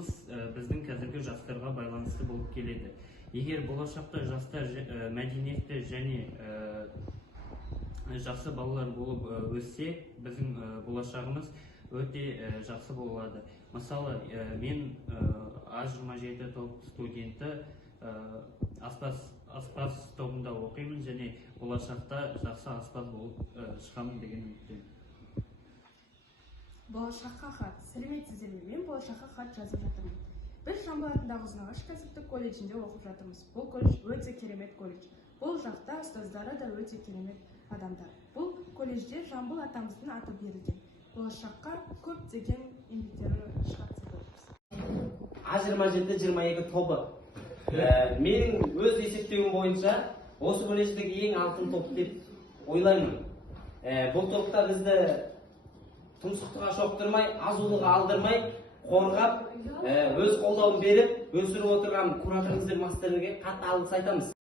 сұрағымыз біздің қазіргі жастарға байланысты болып келеді. Егер болашақта жастар мәдениетті және жақсы балалар болып өссе, біздің болашағымыз өте жақсы болады. Мысалы, мен А27 топ студенті аспаз тобында оқимын және болашақта жақсы аспаз болып шығамын деген үміттемін. Болашаққа хат. Сәлеметсіздер ме? Мен болашаққа хат жазып жатырмын. Біз Жамбыл атындағы Ұзынағаш кәсіптік колледжінде оқып жатырмыз. Бұл колледж өте керемет колледж. Бұл жақта ұстаздары да өте керемет адамдар. Бұл колледжде Жамбыл атамыздың аты берілген. Болашаққа көптеген еңбектері шығарса болыппыз. А27-22 тобы. Менің өз есептеуім бойынша осы колледждегі ең алтын топ деп ойлаймын. Бұл топта бізді тұмсықтыға шоқтырмай, азулыға алдырмай, қорғап, өз қолдауын беріп, өсіріп отырған кураторымыз бен мастерге қатты алғыс айтамыз.